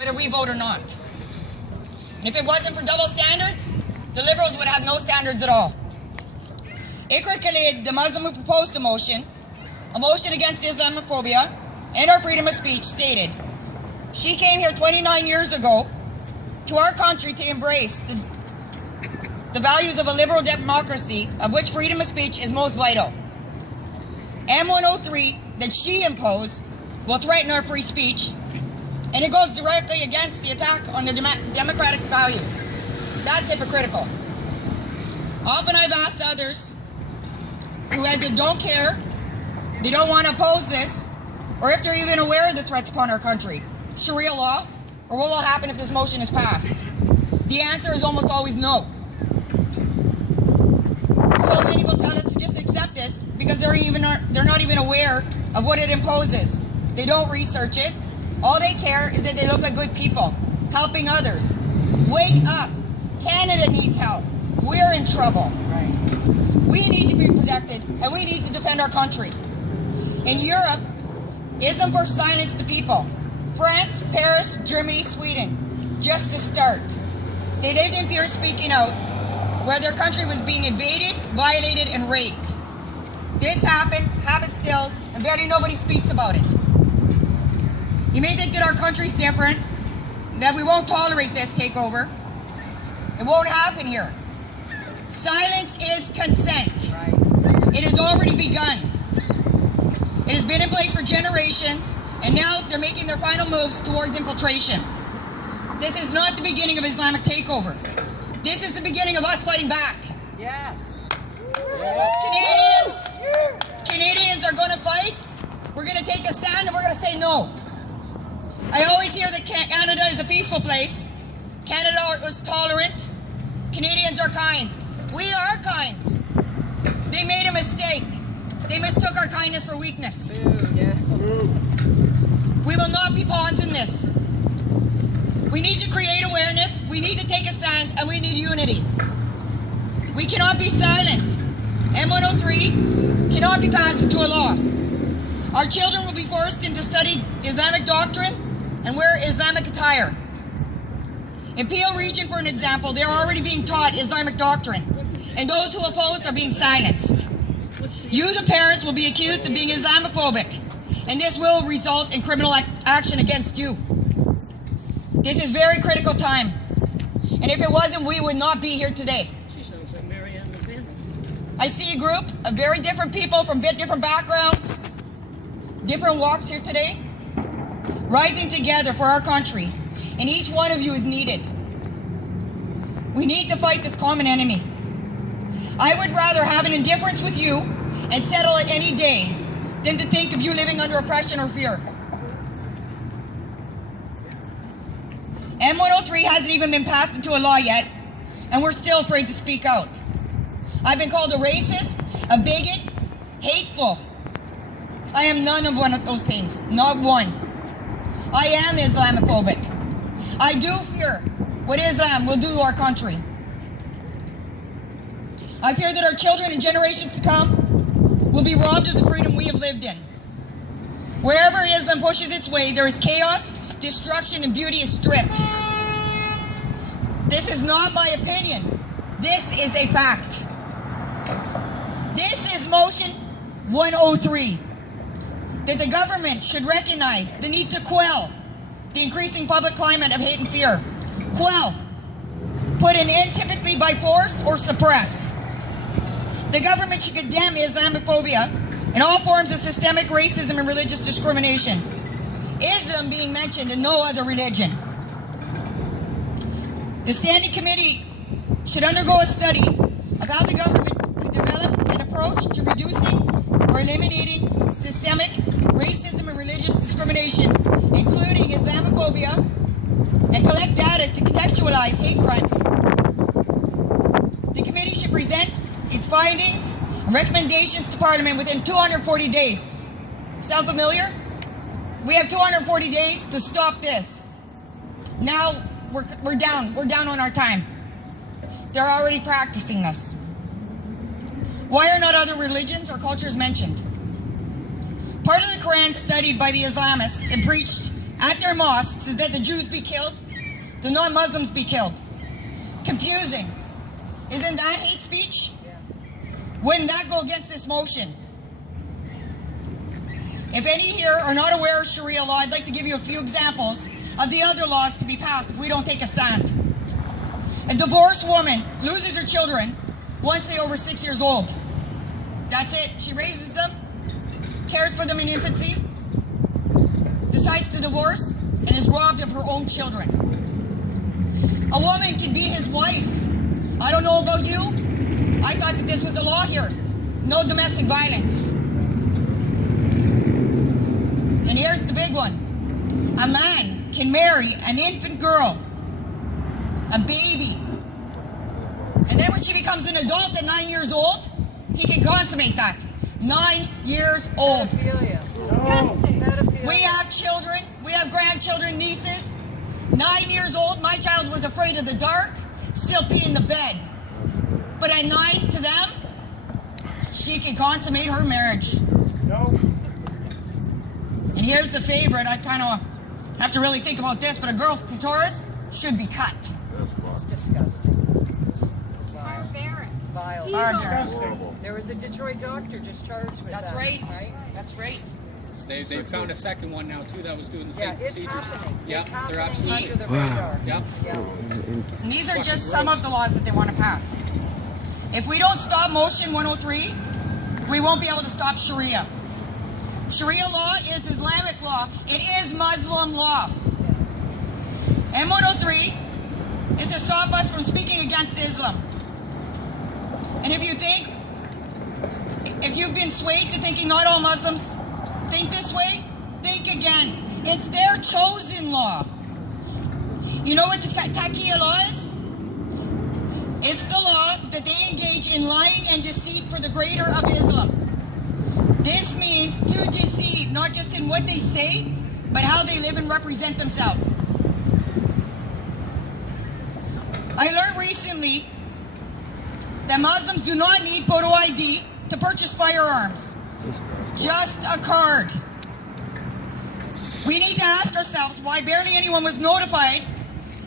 whether we vote or not. And if it wasn't for double standards, the Liberals would have no standards at all. Ikra Khalid, the Muslim who proposed the motion, a motion against Islamophobia and our freedom of speech, stated, she came here 29 years ago to our country to embrace the values of a liberal democracy, of which freedom of speech is most vital. M-103 that she imposed will threaten our free speech, and it goes directly against the attack on their democratic values. That's hypocritical. Often I've asked others who either don't care, they don't want to oppose this, or if they're even aware of the threats upon our country, Sharia law, or what will happen if this motion is passed. The answer is almost always no. So many will tell us to just accept this because they're not even aware of what it imposes. They don't research it. All they care is that they look like good people, helping others. Wake up. Canada needs help. We're in trouble. Right. We need to be protected, and we need to defend our country. In Europe, Islam first silenced the people. France, Paris, Germany, Sweden, just to start. They lived in fear of speaking out, where their country was being invaded, violated, and raped. This happens still, and barely nobody speaks about it. You may think that our country's different, that we won't tolerate this takeover. It won't happen here. Silence is consent. It has already begun. It has been in place for generations, and now they're making their final moves towards infiltration. This is not the beginning of Islamic takeover. This is the beginning of us fighting back. Yes. Canadians are going to fight. We're going to take a stand, and we're going to say no. I always hear that Canada is a peaceful place. Canada was tolerant. Canadians are kind. We are kind. They made a mistake. They mistook our kindness for weakness. We will not be pawns in this. We need to create awareness, we need to take a stand, and we need unity. We cannot be silent. M-103 cannot be passed into a law. Our children will be forced into study Islamic doctrine and wear Islamic attire. In Peel region, for an example, they are already being taught Islamic doctrine, and those who oppose are being silenced. You, the parents, will be accused of being Islamophobic, and this will result in criminal action against you. This is very critical time, and if it wasn't, we would not be here today. I see a group of very different people from different backgrounds, different walks here today, rising together for our country, and each one of you is needed. We need to fight this common enemy. I would rather have an indifference with you and settle it any day than to think of you living under oppression or fear. M-103 hasn't even been passed into a law yet, and we're still afraid to speak out. I've been called a racist, a bigot, hateful. I am none of one of those things, not one. I am Islamophobic. I do fear what Islam will do to our country. I fear that our children and generations to come will be robbed of the freedom we have lived in. Wherever Islam pushes its way, there is chaos, destruction, and beauty is stripped. This is not my opinion. This is a fact. This is motion 103. That the government should recognize the need to quell the increasing public climate of hate and fear. Quell. Put an end typically by force or suppress. The government should condemn Islamophobia and all forms of systemic racism and religious discrimination. Islam being mentioned and no other religion. The Standing Committee should undergo a study of how the government could develop an approach to reducing or eliminating systemic racism and religious discrimination, including Islamophobia, and collect data to contextualize hate crimes. The committee should present its findings and recommendations to Parliament within 240 days. Sound familiar? We have 240 days to stop this. Now we're down on our time. They're already practicing this. Why are not other religions or cultures mentioned? Part of the Quran studied by the Islamists and preached at their mosques is that the Jews be killed, the non-Muslims be killed. Confusing. Isn't that hate speech? Yes. Wouldn't that go against this motion? If any here are not aware of Sharia law, I'd like to give you a few examples of the other laws to be passed if we don't take a stand. A divorced woman loses her children once they're over 6 years old. That's it. She raises them, cares for them in infancy, decides to divorce, and is robbed of her own children. A woman can beat his wife. I don't know about you. I thought that this was the law here. No domestic violence. And here's the big one. A man can marry an infant girl, a baby, and then when she becomes an adult at 9 years old, he can consummate that. 9 years old. Pedophilia. Disgusting. We have children, we have grandchildren, nieces. 9 years old, my child was afraid of the dark, still pee in the bed. But at 9, to them, she can consummate her marriage. No. And here's the favorite. I kind of have to really think about this, but a girl's clitoris should be cut. It's disgusting. Vile. Barbaric. Vile. Evil. Barbaric. There was a Detroit doctor just charged with That's that. right. That's right. They found a second one now too that was doing the Yeah, same it's procedures. happening. Yeah, It's they're happening absolutely. under the radar. Yeah. Yeah. And these are just some of the laws that they want to pass. If we don't stop Motion 103, we won't be able to stop Sharia. Sharia law is Islamic law. It is Muslim law. Yes. M-103 is to stop us from speaking against Islam. And if you think, if you've been swayed to thinking not all Muslims think this way, think again. It's their chosen law. You know what this taqiyya law is? It's the law that they engage in lying and deceit for the greater of Islam. This means to deceive, not just in what they say, but how they live and represent themselves. I learned recently that Muslims do not need photo ID to purchase firearms. Just a card. We need to ask ourselves why barely anyone was notified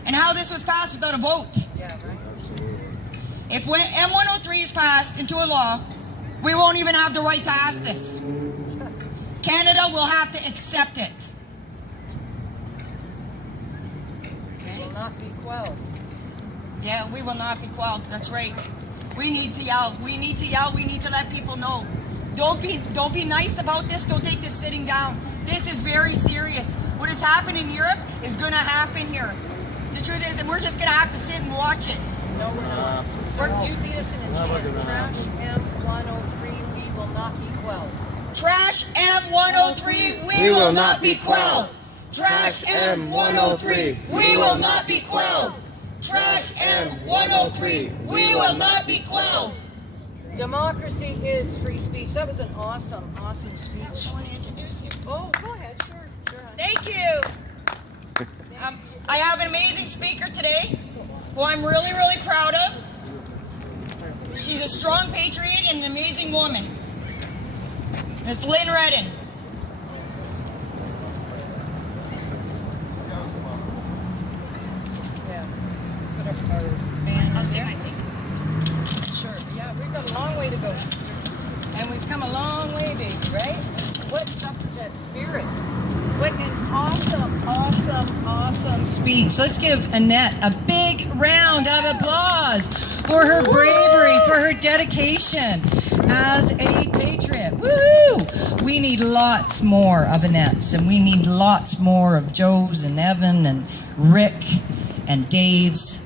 and how this was passed without a vote. Yeah, right. If when M-103 is passed into a law, we won't even have the right to ask this. Canada will have to accept it. It will not be quelled. Yeah, we will not be quelled. That's right. We need to yell. We need to yell. We need to let people know. Don't be nice about this. Don't take this sitting down. This is very serious. What has happened in Europe is going to happen here. The truth is that we're just going to have to sit and watch it. No, we're not. So you lead us in a chant. Trash M-103, we will not be quelled. Trash M-103, we will not be quelled. Trash M-103, we will not be quelled. Trash M-103, we will not be quelled. Democracy is free speech. That was an awesome, awesome speech. I want to introduce you. Oh, go ahead. Sure. Thank you. I have an amazing speaker today who I'm really, really proud of. She's a strong patriot and an amazing woman. It's Lynn Redden. Yeah. Put up our band. I'll say my thing. Sure. Yeah, we've got a long way to go, sister. And we've come a long way, baby, right? What suffragette spirit. What an awesome, awesome, awesome speech. Let's give Annette a big round of applause for her bravery, for her dedication as a patriot. Woohoo! We need lots more of Annette's, and we need lots more of Joe's and Evan and Rick and Dave's.